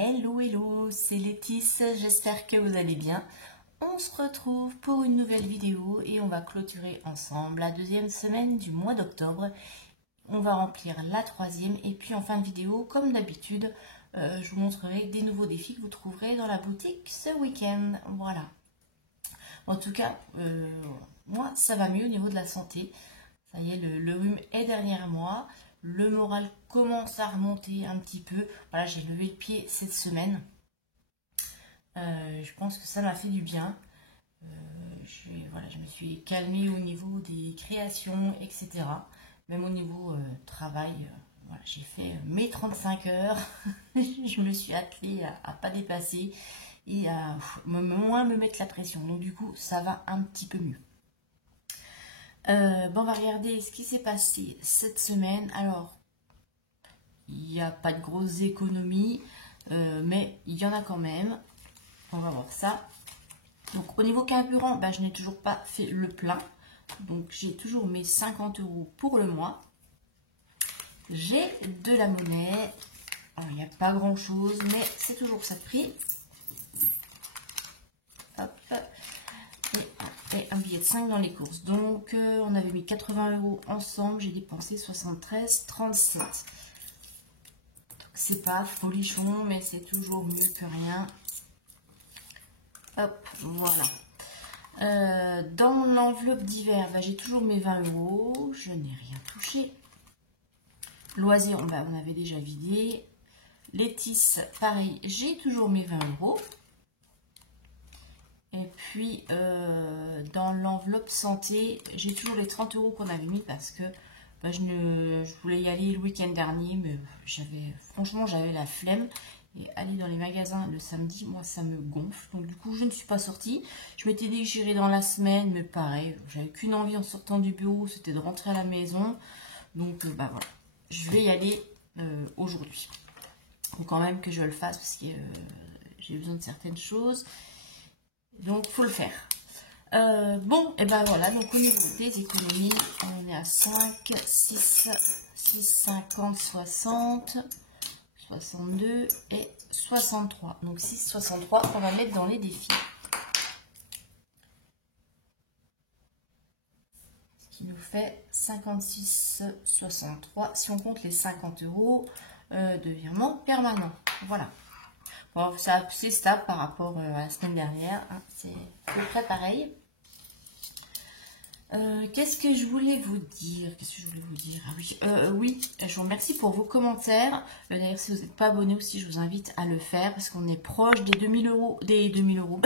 Hello, hello, c'est Laetitia, j'espère que vous allez bien. On se retrouve pour une nouvelle vidéo et on va clôturer ensemble la deuxième semaine du mois d'octobre. On va remplir la troisième et puis en fin de vidéo, comme d'habitude, je vous montrerai des nouveaux défis que vous trouverez dans la boutique ce week-end. Voilà. En tout cas, moi, ça va mieux au niveau de la santé. Ça y est, le rhume est derrière moi. Le moral commence à remonter un petit peu. Voilà, j'ai levé le pied cette semaine. Je pense que ça m'a fait du bien. Je me suis calmée au niveau des créations, etc. Même au niveau travail, voilà, j'ai fait mes 35 heures. Je me suis attelée à pas dépasser et à moins me mettre la pression. Donc du coup, ça va un petit peu mieux. Bon, on va regarder ce qui s'est passé cette semaine. Alors, il n'y a pas de grosses économies, mais il y en a quand même. On va voir ça. Donc, au niveau carburant, je n'ai toujours pas fait le plein. Donc, j'ai toujours mes 50 € pour le mois. J'ai de la monnaie. Alors, il n'y a pas grand-chose, mais c'est toujours ça de prix. Hop. Et un billet de 5 dans les courses. Donc, on avait mis 80 € ensemble. J'ai dépensé 73,37 €. Donc, c'est pas folichon, mais c'est toujours mieux que rien. Hop, voilà. Dans l'enveloppe d'hiver, j'ai toujours mes 20 €. Je n'ai rien touché. Loisirs, on avait déjà vidé. Laetitia, pareil, j'ai toujours mes 20 €. Et puis, dans l'enveloppe santé, j'ai toujours les 30 € qu'on avait mis parce que je voulais y aller le week-end dernier, mais franchement, j'avais la flemme. Et aller dans les magasins le samedi, moi, ça me gonfle. Donc, du coup, je ne suis pas sortie. Je m'étais dit que j'irais dans la semaine, mais pareil, j'avais qu'une envie en sortant du bureau, c'était de rentrer à la maison. Donc, voilà, je vais y aller aujourd'hui. Il faut quand même que je le fasse parce que j'ai besoin de certaines choses. Donc, il faut le faire. Bon, et voilà, donc au niveau des économies, on est à 5, 6, 50, 60, 62 et 63. Donc 6, 63, on va mettre dans les défis. Ce qui nous fait 56, 63, si on compte les 50 € de virement permanent. Voilà. Bon, c'est stable par rapport à la semaine dernière. Hein, c'est à peu près pareil. Qu'est-ce que je voulais vous dire? Ah oui, je vous remercie pour vos commentaires. D'ailleurs, si vous n'êtes pas abonné aussi, je vous invite à le faire parce qu'on est proche des 2000 €. Des 2000 €,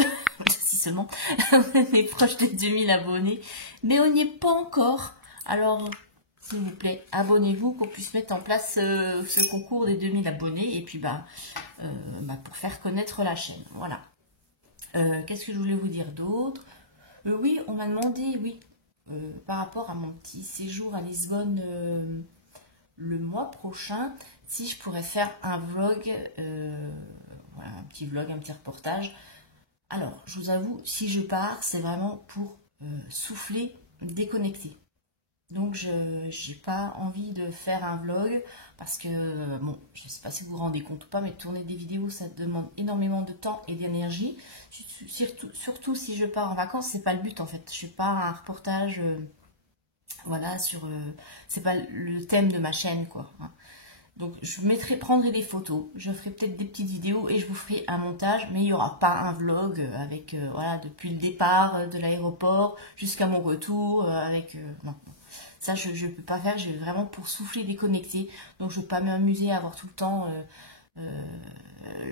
si seulement. On est proche des 2000 abonnés. Mais on n'y est pas encore. Alors, s'il vous plaît, abonnez-vous qu'on puisse mettre en place ce concours des 2000 abonnés. Et puis, pour faire connaître la chaîne. Voilà. Qu'est-ce que je voulais vous dire d'autre? Oui, on m'a demandé, oui. Par rapport à mon petit séjour à Lisbonne le mois prochain, si je pourrais faire un vlog, voilà, un petit vlog, un petit reportage. Alors, je vous avoue, si je pars, c'est vraiment pour souffler, déconnecter. Donc, je n'ai pas envie de faire un vlog parce que, bon, je ne sais pas si vous vous rendez compte ou pas, mais tourner des vidéos, ça demande énormément de temps et d'énergie. Surtout si je pars en vacances, c'est pas le but en fait. Je pars à un reportage, voilà, c'est pas le thème de ma chaîne, quoi. Hein. Donc, prendrai des photos, je ferai peut-être des petites vidéos et je vous ferai un montage, mais il n'y aura pas un vlog avec, voilà, depuis le départ de l'aéroport jusqu'à mon retour, non. Ça, je ne peux pas faire, j'ai vraiment pour souffler, déconnecter. Donc, je ne veux pas m'amuser à avoir tout le temps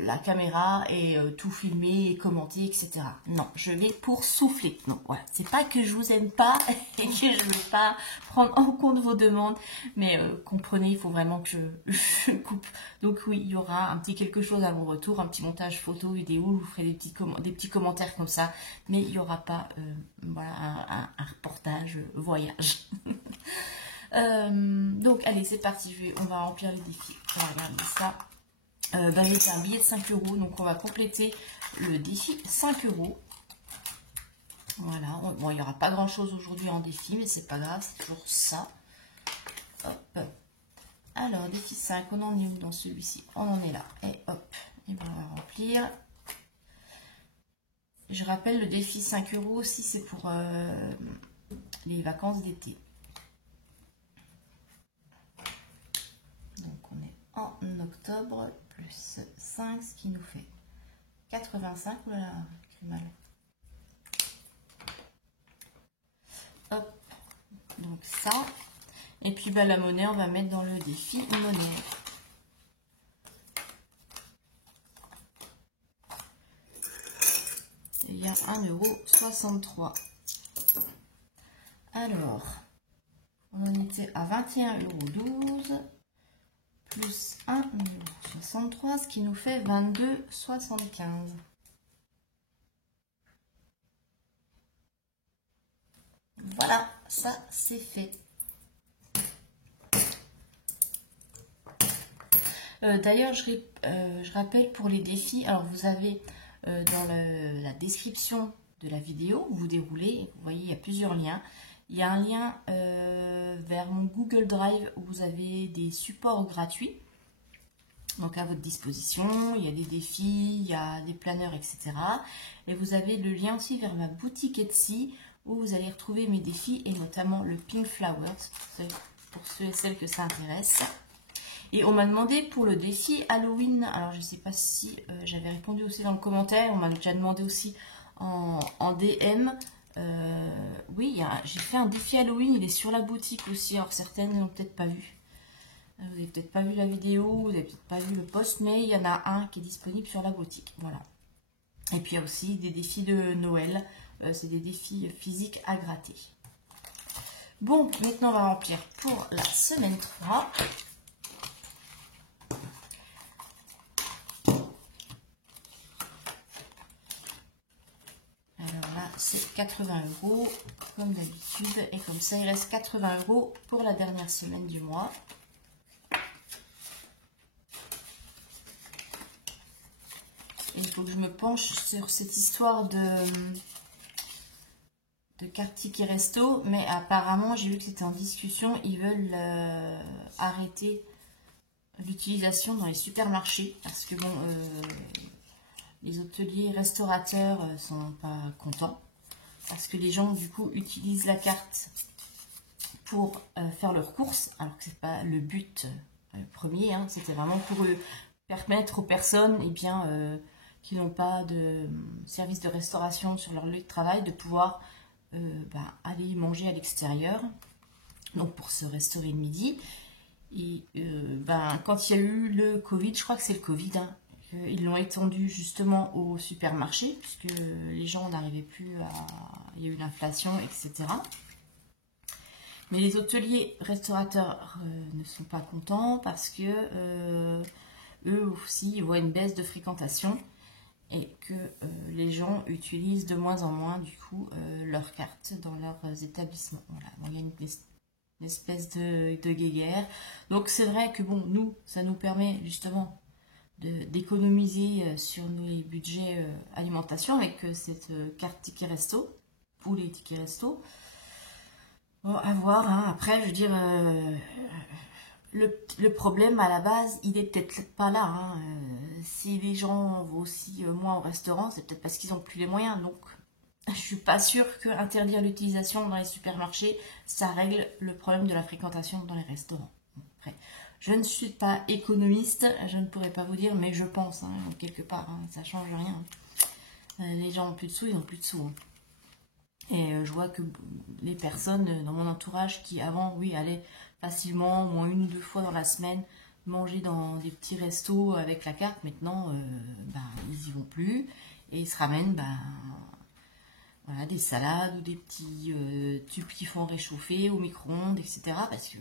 la caméra et tout filmer, et commenter, etc. Non, je vais pour souffler. Non, voilà. C'est pas que je vous aime pas et que je ne veux pas prendre en compte vos demandes, mais comprenez, il faut vraiment que je coupe. Donc oui, il y aura un petit quelque chose à mon retour, un petit montage photo, vidéo, je vous ferai des petits commentaires comme ça, mais il n'y aura pas voilà, un reportage voyage. Donc allez, c'est parti, on va remplir les défis. On va regarder ça. J'ai un billet de 5 €, donc on va compléter le défi 5 €. Voilà, bon, il n'y aura pas grand chose aujourd'hui en défi, mais c'est pas grave, c'est toujours ça. Hop. Alors, défi 5, on en est où dans celui-ci? On en est là. Et hop, Et bien, on va remplir. Je rappelle, le défi 5 € aussi, c'est pour les vacances d'été. Donc, on est en octobre, plus 5, ce qui nous fait 85. Voilà, écrit mal. Hop, donc ça. Et puis, bah, la monnaie, on va mettre dans le défi monnaie. Il y a 1,63 €. Alors, on était à 21,12 € plus 1,63 €, ce qui nous fait 22,75 €. Voilà, ça c'est fait. D'ailleurs, je rappelle pour les défis, alors vous avez dans la description de la vidéo, vous déroulez, vous voyez, il y a plusieurs liens. Il y a un lien vers mon Google Drive où vous avez des supports gratuits, donc à votre disposition. Il y a des défis, il y a des planeurs, etc. Et vous avez le lien aussi vers ma boutique Etsy où vous allez retrouver mes défis et notamment le Pink Flowers pour ceux et celles que ça intéresse. Et on m'a demandé pour le défi Halloween, alors je ne sais pas si j'avais répondu aussi dans le commentaire, on m'a déjà demandé aussi en DM. Oui, j'ai fait un défi Halloween, il est sur la boutique aussi, alors certaines n'ont peut-être pas vu. Vous n'avez peut-être pas vu la vidéo, vous n'avez peut-être pas vu le post, mais il y en a un qui est disponible sur la boutique. Voilà. Et puis il y a aussi des défis de Noël, c'est des défis physiques à gratter. Bon, maintenant on va remplir pour la semaine 3. C'est 80 € comme d'habitude et comme ça il reste 80 € pour la dernière semaine du mois. Et il faut que je me penche sur cette histoire de carte ticket resto, mais apparemment j'ai vu que c'était en discussion, ils veulent arrêter l'utilisation dans les supermarchés parce que bon, les hôteliers restaurateurs sont pas contents. Parce que les gens, du coup, utilisent la carte pour faire leurs courses, alors que ce n'est pas le but premier. Hein, c'était vraiment pour permettre aux personnes qui n'ont pas de service de restauration sur leur lieu de travail de pouvoir aller manger à l'extérieur, donc pour se restaurer le midi. Et quand il y a eu le Covid, je crois que c'est le Covid, hein, ils l'ont étendu justement au supermarché, puisque les gens n'arrivaient plus à... Il y a eu l'inflation, etc. Mais les hôteliers restaurateurs ne sont pas contents parce que eux aussi ils voient une baisse de fréquentation et que les gens utilisent de moins en moins du coup leurs cartes dans leurs établissements. Voilà. Bon, il y a une espèce de guéguerre. Donc c'est vrai que bon, nous, ça nous permet justement d'économiser sur nos budgets alimentation avec cette carte ticket resto ou les tickets resto. Bon, à voir, hein. Après je veux dire le problème à la base il est peut-être pas là, hein. Si les gens vont aussi moins au restaurant, c'est peut-être parce qu'ils n'ont plus les moyens, donc je suis pas sûre que interdire l'utilisation dans les supermarchés ça règle le problème de la fréquentation dans les restaurants. Après, je ne suis pas économiste, je ne pourrais pas vous dire, mais je pense, hein, quelque part, hein, ça ne change rien. Les gens n'ont plus de sous, ils n'ont plus de sous. Hein. Et je vois que les personnes dans mon entourage qui avant, oui, allaient facilement, au moins 1 ou 2 fois dans la semaine, manger dans des petits restos avec la carte, maintenant, ils n'y vont plus. Et ils se ramènent voilà, des salades ou des petits tubes qui font réchauffer au micro-ondes, etc. Parce que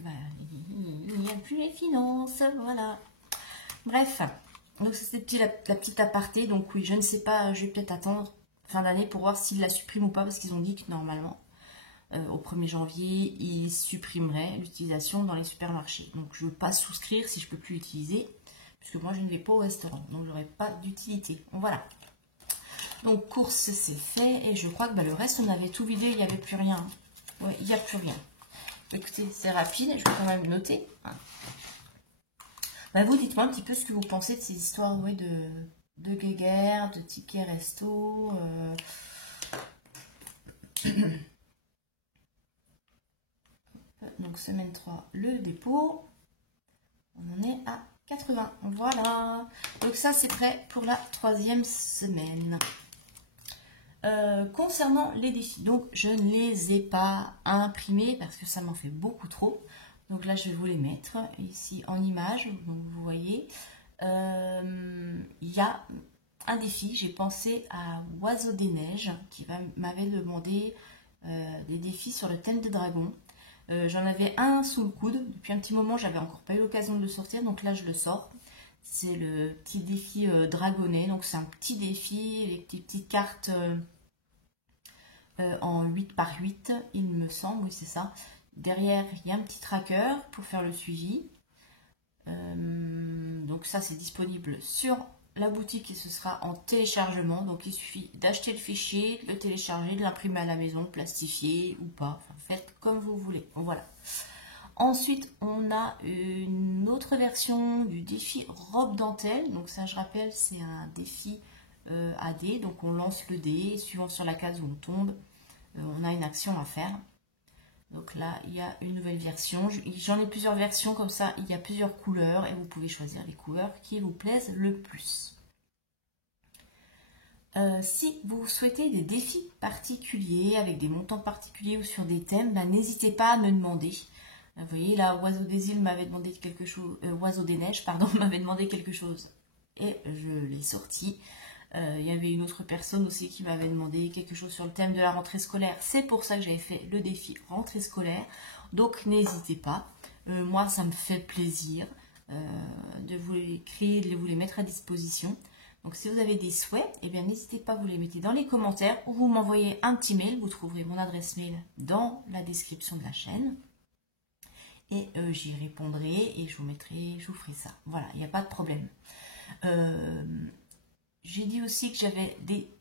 il n'y a plus les finances, voilà. Bref, donc c'était la petite aparté. Donc oui, je ne sais pas, je vais peut-être attendre fin d'année pour voir s'ils la suppriment ou pas, parce qu'ils ont dit que normalement, au 1er janvier, ils supprimeraient l'utilisation dans les supermarchés. Donc je ne veux pas souscrire si je ne peux plus l'utiliser, puisque moi je ne vais pas au restaurant, donc je n'aurai pas d'utilité. Voilà. Donc course c'est fait et je crois que le reste on avait tout vidé, il n'y avait plus rien. Ouais, il n'y a plus rien. Écoutez, c'est rapide, je vais quand même noter. Vous dites-moi un petit peu ce que vous pensez de ces histoires de guéguerre, de tickets resto. Donc semaine 3, le dépôt. On en est à 80. Voilà. Donc ça, c'est prêt pour la 3e semaine. Concernant les défis, donc je ne les ai pas imprimés parce que ça m'en fait beaucoup trop. Donc là, je vais vous les mettre ici en image. Donc vous voyez, il y a un défi. J'ai pensé à Oiseau des Neiges qui m'avait demandé des défis sur le thème des dragons. J'en avais un sous le coude. Depuis un petit moment, j'avais encore pas eu l'occasion de le sortir. Donc là, je le sors. C'est le petit défi dragonnet. Donc c'est un petit défi avec des petites cartes en 8 par 8, il me semble. Oui, c'est ça. Derrière, il y a un petit tracker pour faire le suivi. Donc ça, c'est disponible sur la boutique et ce sera en téléchargement. Donc il suffit d'acheter le fichier, de le télécharger, de l'imprimer à la maison, plastifier ou pas. Enfin, faites comme vous voulez. Voilà. Ensuite, on a une autre version du défi robe dentelle. Donc ça, je rappelle, c'est un défi à dés. Donc on lance le dé, suivant sur la case où on tombe, on a une action à faire. Donc là, il y a une nouvelle version. J'en ai plusieurs versions comme ça. Il y a plusieurs couleurs et vous pouvez choisir les couleurs qui vous plaisent le plus. Si vous souhaitez des défis particuliers avec des montants particuliers ou sur des thèmes, ben, n'hésitez pas à me demander. Vous voyez là, Oiseau des îles m'avait demandé quelque chose, Oiseau des neiges, pardon, m'avait demandé quelque chose et je l'ai sorti. Il y avait une autre personne aussi qui m'avait demandé quelque chose sur le thème de la rentrée scolaire. C'est pour ça que j'avais fait le défi rentrée scolaire. Donc n'hésitez pas. Moi, ça me fait plaisir de vous les créer, de vous les mettre à disposition. Donc si vous avez des souhaits, eh bien n'hésitez pas, vous les mettez dans les commentaires ou vous m'envoyez un petit mail. Vous trouverez mon adresse mail dans la description de la chaîne. Et j'y répondrai et je vous ferai ça. Voilà, il n'y a pas de problème. J'ai dit aussi que j'avais des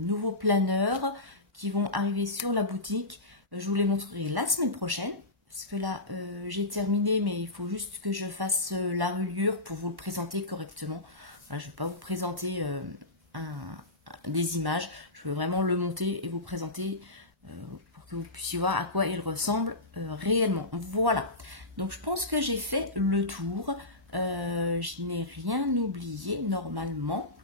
nouveaux planeurs qui vont arriver sur la boutique. Je vous les montrerai la semaine prochaine. Parce que là, j'ai terminé, mais il faut juste que je fasse la reliure pour vous le présenter correctement. Voilà, je ne vais pas vous présenter des images. Je veux vraiment le monter et vous présenter pour que vous puissiez voir à quoi il ressemble réellement. Voilà. Donc, je pense que j'ai fait le tour. Je n'ai rien oublié normalement.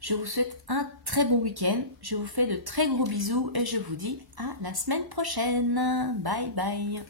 Je vous souhaite un très bon week-end. Je vous fais de très gros bisous et je vous dis à la semaine prochaine. Bye bye.